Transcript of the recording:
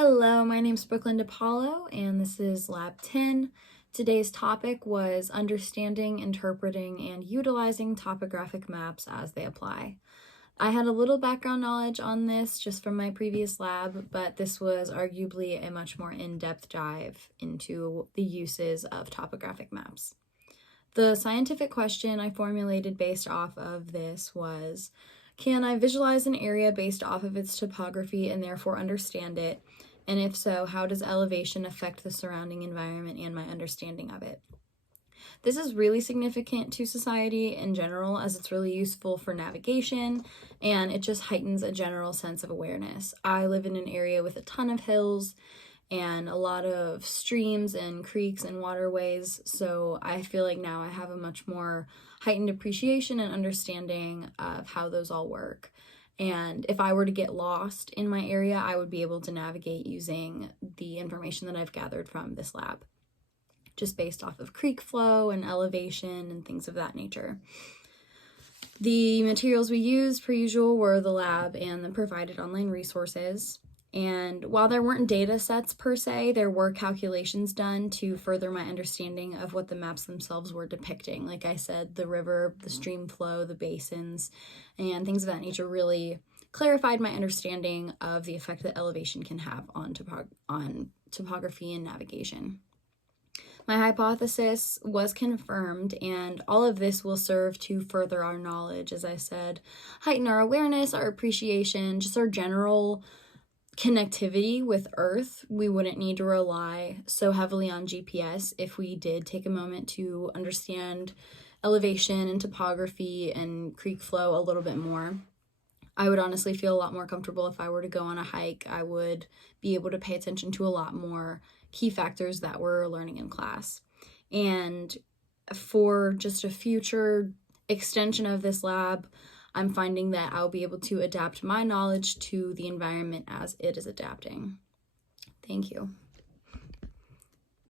Hello, my name's Brooklyn DePaulo, and this is Lab 10. Today's topic was understanding, interpreting, and utilizing topographic maps as they apply. I had a little background knowledge on this just from my previous lab, but this was arguably a much more in-depth dive into the uses of topographic maps. The scientific question I formulated based off of this was, can I visualize an area based off of its topography and therefore understand it? And if so, how does elevation affect the surrounding environment and my understanding of it? This is really significant to society in general, as it's really useful for navigation and it just heightens a general sense of awareness. I live in an area with a ton of hills and a lot of streams and creeks and waterways, so I feel like now I have a much more heightened appreciation and understanding of how those all work. And if I were to get lost in my area, I would be able to navigate using the information that I've gathered from this lab, just based off of creek flow and elevation and things of that nature. The materials we used, per usual, were the lab and the provided online resources. And while there weren't data sets per se, there were calculations done to further my understanding of what the maps themselves were depicting. Like I said, the river, the stream flow, the basins, and things of that nature really clarified my understanding of the effect that elevation can have on topography and navigation. My hypothesis was confirmed, and all of this will serve to further our knowledge, as I said, heighten our awareness, our appreciation, just our general connectivity with Earth. We wouldn't need to rely so heavily on GPS if we did take a moment to understand elevation and topography and creek flow a little bit more. I would honestly feel a lot more comfortable if I were to go on a hike. I would be able to pay attention to a lot more key factors that we're learning in class. And for just a future extension of this lab, I'm finding that I'll be able to adapt my knowledge to the environment as it is adapting. Thank you.